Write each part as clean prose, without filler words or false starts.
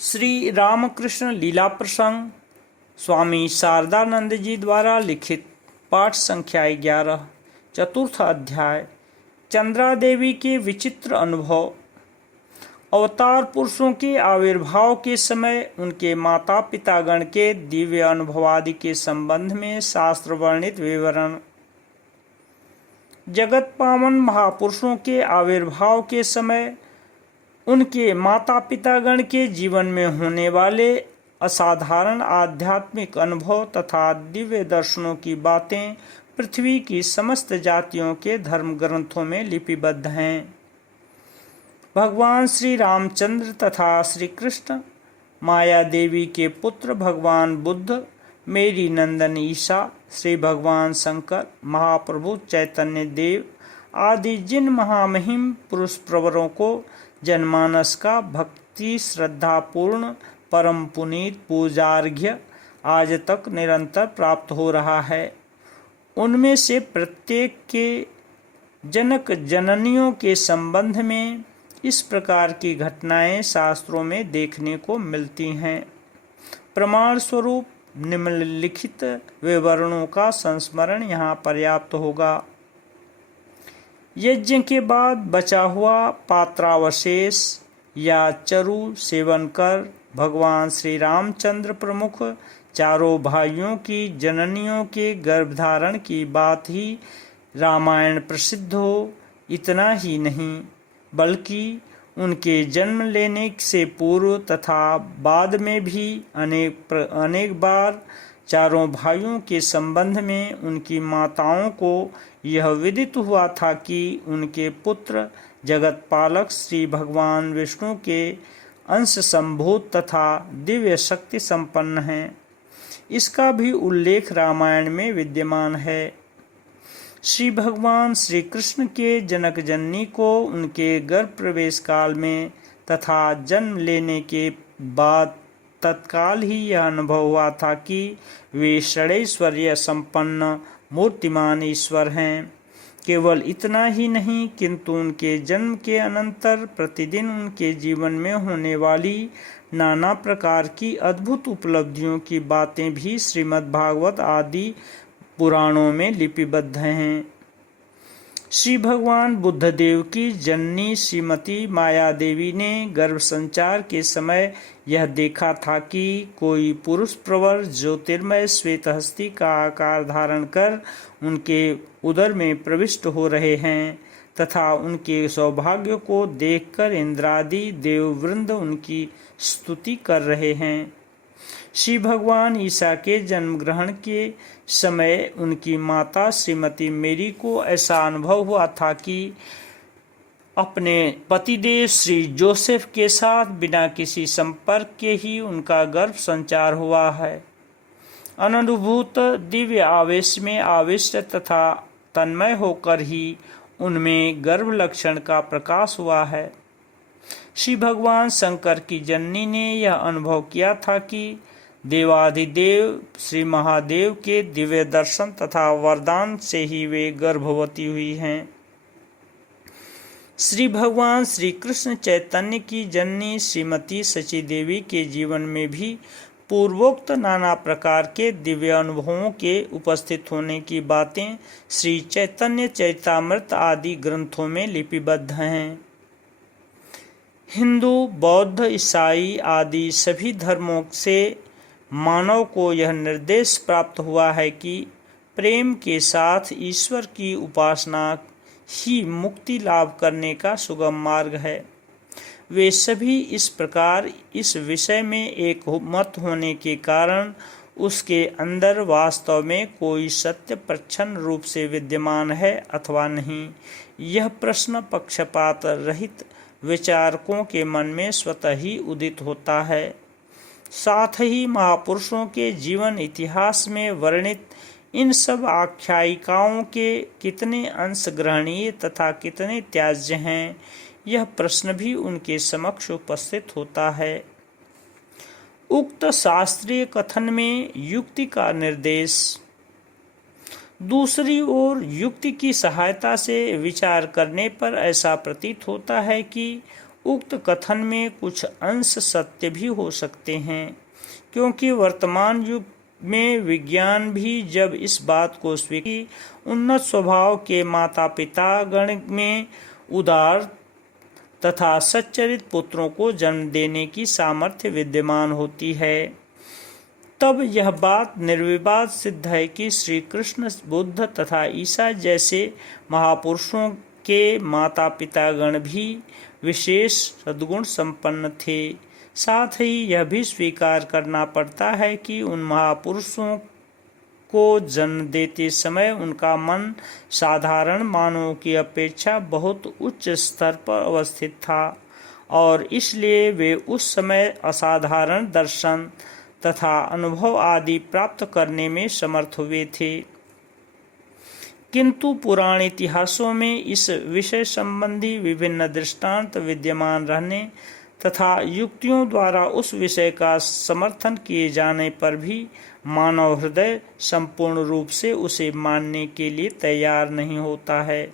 श्री रामकृष्ण लीला प्रसंग स्वामी शारदानंद जी द्वारा लिखित पाठ संख्या 11 चतुर्थ अध्याय चंद्रा देवी के विचित्र अनुभव। अवतार पुरुषों के आविर्भाव के समय उनके माता पितागण के दिव्य अनुभवादि के संबंध में शास्त्र वर्णित विवरण। जगत पावन महापुरुषों के आविर्भाव के समय उनके माता पितागण के जीवन में होने वाले असाधारण आध्यात्मिक अनुभव तथा दिव्य दर्शनों की बातें पृथ्वी की समस्त जातियों के धर्म ग्रंथों में लिपिबद्ध हैं। भगवान श्री रामचंद्र तथा श्री कृष्ण, माया देवी के पुत्र भगवान बुद्ध, मेरी नंदन ईसा, श्री भगवान शंकर, महाप्रभु चैतन्य देव आदि जिन महामहिम पुरुष प्रवरों को जनमानस का भक्ति श्रद्धापूर्ण परम पुनीत पूजार्घ्य आज तक निरंतर प्राप्त हो रहा है, उनमें से प्रत्येक के जनक जननियों के संबंध में इस प्रकार की घटनाएं शास्त्रों में देखने को मिलती हैं। प्रमाण स्वरूप निम्नलिखित विवरणों का संस्मरण यहाँ पर्याप्त होगा। यज्ञ के बाद बचा हुआ पात्रावशेष या चरु सेवन कर भगवान श्री रामचंद्र प्रमुख चारों भाइयों की जननियों के गर्भधारण की बात ही रामायण प्रसिद्ध हो, इतना ही नहीं बल्कि उनके जन्म लेने से पूर्व तथा बाद में भी अनेक बार चारों भाइयों के संबंध में उनकी माताओं को यह विदित हुआ था कि उनके पुत्र जगत पालक श्री भगवान विष्णु के अंश संभूत तथा दिव्य शक्ति संपन्न हैं। इसका भी उल्लेख रामायण में विद्यमान है। श्री भगवान श्री कृष्ण के जनक जननी को उनके गर्भ प्रवेश काल में तथा जन्म लेने के बाद तत्काल ही यह अनुभव हुआ था कि वे षडैश्वर्य संपन्न मूर्तिमान ईश्वर हैं। केवल इतना ही नहीं किंतु उनके जन्म के अनंतर प्रतिदिन उनके जीवन में होने वाली नाना प्रकार की अद्भुत उपलब्धियों की बातें भी श्रीमद् भागवत आदि पुराणों में लिपिबद्ध हैं। श्री भगवान बुद्धदेव की जननी श्रीमती माया देवी ने गर्भ संचार के समय यह देखा था कि कोई पुरुष प्रवर ज्योतिर्मय श्वेत हस्ती का आकार धारण कर उनके उदर में प्रविष्ट हो रहे हैं तथा उनके सौभाग्य को देखकर इंद्रादि देववृंद उनकी स्तुति कर रहे हैं। श्री भगवान ईसा के जन्म ग्रहण के समय उनकी माता श्रीमती मेरी को ऐसा अनुभव हुआ था कि अपने पतिदेव श्री जोसेफ के साथ बिना किसी संपर्क के ही उनका गर्भ संचार हुआ है। अनुभूत दिव्य आवेश में आविष्ट तथा तन्मय होकर ही उनमें गर्भ लक्षण का प्रकाश हुआ है। श्री भगवान शंकर की जननी ने यह अनुभव किया था कि देवाधिदेव श्री महादेव के दिव्य दर्शन तथा वरदान से ही वे गर्भवती हुई हैं। श्री भगवान श्री कृष्ण चैतन्य की जननी श्रीमती सची देवी के जीवन में भी पूर्वोक्त नाना प्रकार के दिव्य अनुभवों के उपस्थित होने की बातें श्री चैतन्य चैतामृत आदि ग्रंथों में लिपिबद्ध हैं। हिंदू, बौद्ध, ईसाई आदि सभी धर्मों से मानव को यह निर्देश प्राप्त हुआ है कि प्रेम के साथ ईश्वर की उपासना ही मुक्ति लाभ करने का सुगम मार्ग है। वे सभी इस प्रकार इस विषय में एक मत होने के कारण उसके अंदर वास्तव में कोई सत्य प्रच्छन्न रूप से विद्यमान है अथवा नहीं, यह प्रश्न पक्षपात रहित विचारकों के मन में स्वतः ही उदित होता है। साथ ही महापुरुषों के जीवन इतिहास में वर्णित इन सब आख्यायिकाओं के कितने अंश ग्रहणीय तथा कितने त्याज्य हैं, यह प्रश्न भी उनके समक्ष उपस्थित होता है। उक्त शास्त्रीय कथन में युक्ति का निर्देश। दूसरी ओर युक्ति की सहायता से विचार करने पर ऐसा प्रतीत होता है कि उक्त कथन में कुछ अंश सत्य भी हो सकते हैं, क्योंकि वर्तमान युग में विज्ञान भी जब इस बात को स्वीकार उन्नत स्वभाव के माता पिता गण में उदार तथा सच्चरित पुत्रों को जन्म देने की सामर्थ्य विद्यमान होती है, तब यह बात निर्विवाद सिद्ध है कि श्री कृष्ण, बुद्ध तथा ईसा जैसे महापुरुषों के माता पिता गण भी विशेष सद्गुण संपन्न थे। साथ ही यह भी स्वीकार करना पड़ता है कि उन महापुरुषों को जन्म देते समय उनका मन साधारण मानवों की अपेक्षा बहुत उच्च स्तर पर अवस्थित था और इसलिए वे उस समय असाधारण दर्शन तथा अनुभव आदि प्राप्त करने में समर्थ हुए थे। किंतु पुराण इतिहासों में इस विषय संबंधी विभिन्न दृष्टांत विद्यमान रहने तथा युक्तियों द्वारा उस विषय का समर्थन किए जाने पर भी मानव हृदय संपूर्ण रूप से उसे मानने के लिए तैयार नहीं होता है।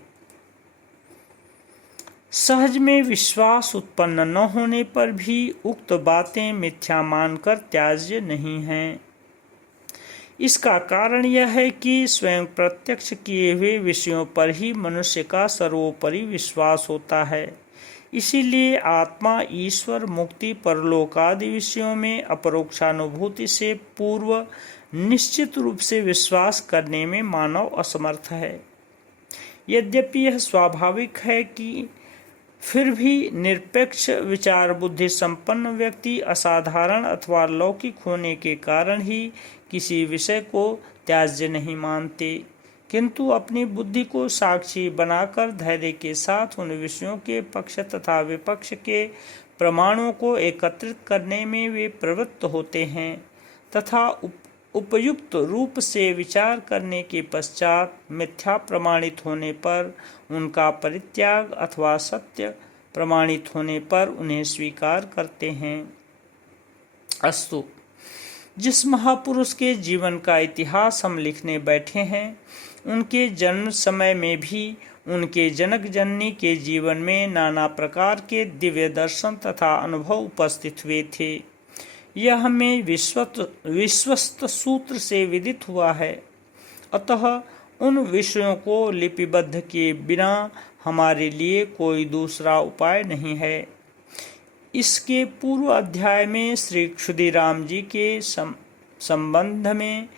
सहज में विश्वास उत्पन्न न होने पर भी उक्त बातें मिथ्या मानकर त्याज्य नहीं हैं। इसका कारण यह है कि स्वयं प्रत्यक्ष किए हुए विषयों पर ही मनुष्य का सर्वोपरि विश्वास होता है। इसीलिए आत्मा, ईश्वर, मुक्ति, परलोक आदि विषयों में अपरोक्षानुभूति से पूर्व निश्चित रूप से विश्वास करने में मानव असमर्थ है। यद्यपि यह स्वाभाविक है कि फिर भी निरपेक्ष विचार बुद्धि संपन्न व्यक्ति असाधारण अथवा लौकिक होने के कारण ही किसी विषय को त्याज्य नहीं मानते, किंतु अपनी बुद्धि को साक्षी बनाकर धैर्य के साथ उन विषयों के पक्ष तथा विपक्ष के प्रमाणों को एकत्रित करने में वे प्रवृत्त होते हैं तथा उपयुक्त रूप से विचार करने के पश्चात मिथ्या प्रमाणित होने पर उनका परित्याग अथवा सत्य प्रमाणित होने पर उन्हें स्वीकार करते हैं। अस्तु, जिस महापुरुष के जीवन का इतिहास हम लिखने बैठे हैं, उनके जन्म समय में भी उनके जनक जननी के जीवन में नाना प्रकार के दिव्य दर्शन तथा अनुभव उपस्थित हुए थे। यह हमें विश्वस्त सूत्र से विदित हुआ है। अतः उन विषयों को लिपिबद्ध किए बिना हमारे लिए कोई दूसरा उपाय नहीं है। इसके पूर्व अध्याय में श्री क्षुदीराम जी के संबंध में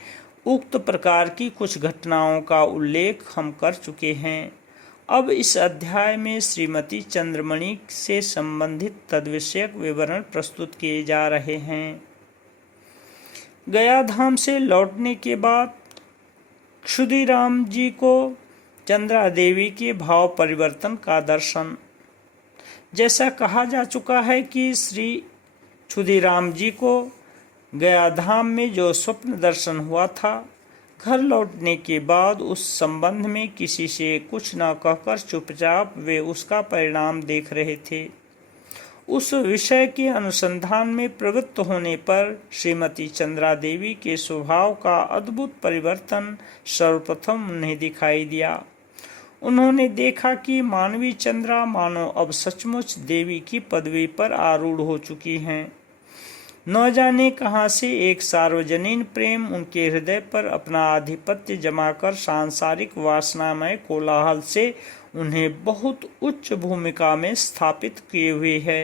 उक्त प्रकार की कुछ घटनाओं का उल्लेख हम कर चुके हैं। अब इस अध्याय में श्रीमती चंद्रमणि से संबंधित तद्विषयक विवरण प्रस्तुत किए जा रहे हैं। गया धाम से लौटने के बाद क्षुदीराम जी को चंद्रा देवी के भाव परिवर्तन का दर्शन। जैसा कहा जा चुका है कि श्री क्षुदीराम जी को गया धाम में जो स्वप्न दर्शन हुआ था, घर लौटने के बाद उस संबंध में किसी से कुछ न कहकर चुपचाप वे उसका परिणाम देख रहे थे। उस विषय के अनुसंधान में प्रवृत्त होने पर श्रीमती चंद्रा देवी के स्वभाव का अद्भुत परिवर्तन सर्वप्रथम उन्हें दिखाई दिया। उन्होंने देखा कि मानवी चंद्रा मानो अब सचमुच देवी की पदवी पर आरूढ़ हो चुकी हैं। न जाने कहां से एक सार्वजनीन प्रेम उनके हृदय पर अपना आधिपत्य जमाकर सांसारिक वासनामय कोलाहल से उन्हें बहुत उच्च भूमिका में स्थापित किए हुए है।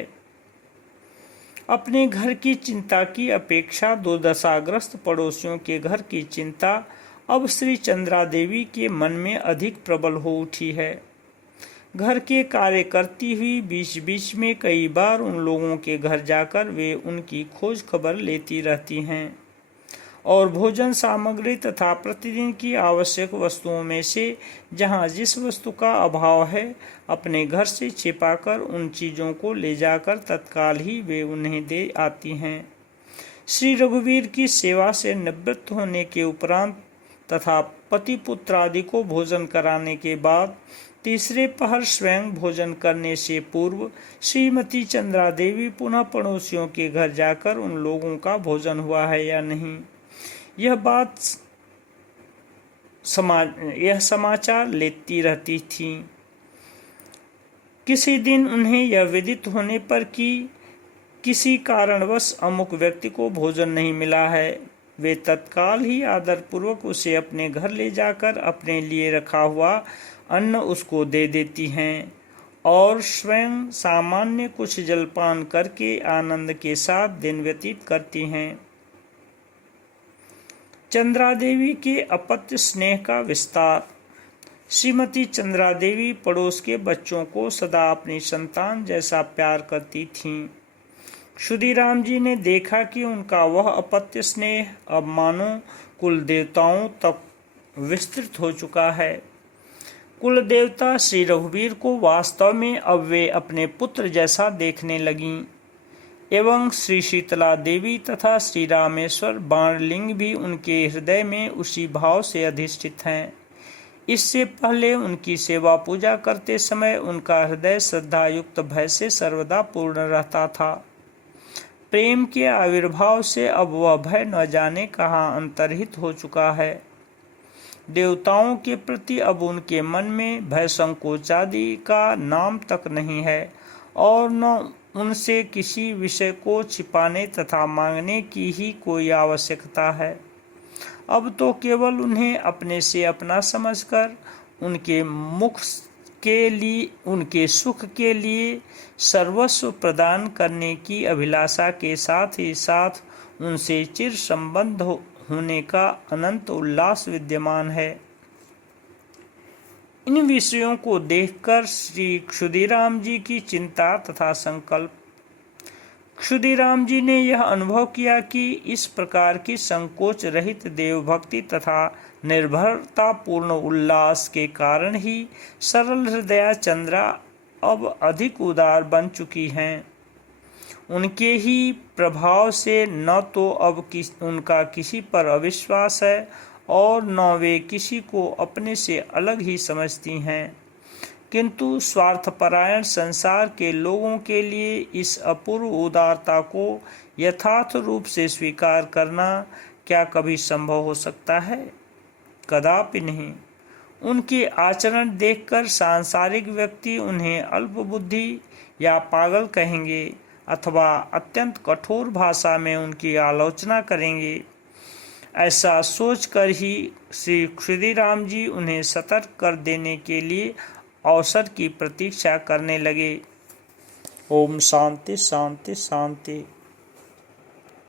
अपने घर की चिंता की अपेक्षा दुर्दशाग्रस्त पड़ोसियों के घर की चिंता अब श्री चंद्रा देवी के मन में अधिक प्रबल हो उठी है। घर के कार्य करती हुई बीच बीच में कई बार उन लोगों के घर जाकर वे उनकी खोज खबर लेती रहती हैं और भोजन सामग्री तथा प्रतिदिन की आवश्यक वस्तुओं में से जहां जिस वस्तु का अभाव है, अपने घर से छिपाकर उन चीज़ों को ले जाकर तत्काल ही वे उन्हें दे आती हैं। श्री रघुवीर की सेवा से निवृत्त होने के उपरांत तथा पति पुत्र आदि को भोजन कराने के बाद तीसरे पहर स्वयं भोजन करने से पूर्व श्रीमती चंद्रा देवी पुनः पड़ोसियों के घर जाकर उन लोगों का भोजन हुआ है या नहीं, यह समाचार लेती रहती थीं। किसी दिन उन्हें यह विदित होने पर कि किसी कारणवश अमुक व्यक्ति को भोजन नहीं मिला है, वे तत्काल ही आदरपूर्वक उसे अपने घर ले जाकर अपने लिए रखा हुआ अन्न उसको दे देती हैं और स्वयं सामान्य कुछ जलपान करके आनंद के साथ दिन व्यतीत करती हैं। चंद्रा देवी के अपत्य स्नेह का विस्तार। श्रीमती चंद्रा देवी पड़ोस के बच्चों को सदा अपनी संतान जैसा प्यार करती थीं। क्षुदीराम जी ने देखा कि उनका वह अपत्य स्नेह अब मानो कुल देवताओं तक विस्तृत हो चुका है। कुल देवता श्री रघुवीर को वास्तव में अब वे अपने पुत्र जैसा देखने लगीं एवं श्री शीतला देवी तथा श्री रामेश्वर बाणलिंग भी उनके हृदय में उसी भाव से अधिष्ठित हैं। इससे पहले उनकी सेवा पूजा करते समय उनका हृदय श्रद्धायुक्त भय से सर्वदा पूर्ण रहता था। प्रेम के आविर्भाव से अब वह भय न जाने कहाँ अंतर्हित हो चुका है। देवताओं के प्रति अब उनके मन में भय संकोच आदि का नाम तक नहीं है और न उनसे किसी विषय को छिपाने तथा मांगने की ही कोई आवश्यकता है। अब तो केवल उन्हें अपने से अपना समझकर उनके मुख के लिए, उनके सुख के लिए सर्वस्व प्रदान करने की अभिलाषा के साथ ही साथ उनसे चिर संबंध होने का अनंत उल्लास विद्यमान है। इन विषयों को देखकर श्री क्षुदीराम जी की चिंता तथा संकल्प। क्षुदीराम जी ने यह अनुभव किया कि इस प्रकार की संकोच रहित देवभक्ति तथा निर्भरता पूर्ण उल्लास के कारण ही सरल हृदया चंद्रा अब अधिक उदार बन चुकी हैं। उनके ही प्रभाव से न तो अब उनका किसी पर अविश्वास है और न वे किसी को अपने से अलग ही समझती हैं, किंतु स्वार्थपरायण संसार के लोगों के लिए इस अपूर्व उदारता को यथार्थ रूप से स्वीकार करना क्या कभी संभव हो सकता है? कदापि नहीं। उनके आचरण देखकर सांसारिक व्यक्ति उन्हें अल्पबुद्धि या पागल कहेंगे अथवा अत्यंत कठोर भाषा में उनकी आलोचना करेंगे। ऐसा सोचकर ही श्री क्षुदीराम जी उन्हें सतर्क कर देने के लिए अवसर की प्रतीक्षा करने लगे। ओम शांति शांति शांति।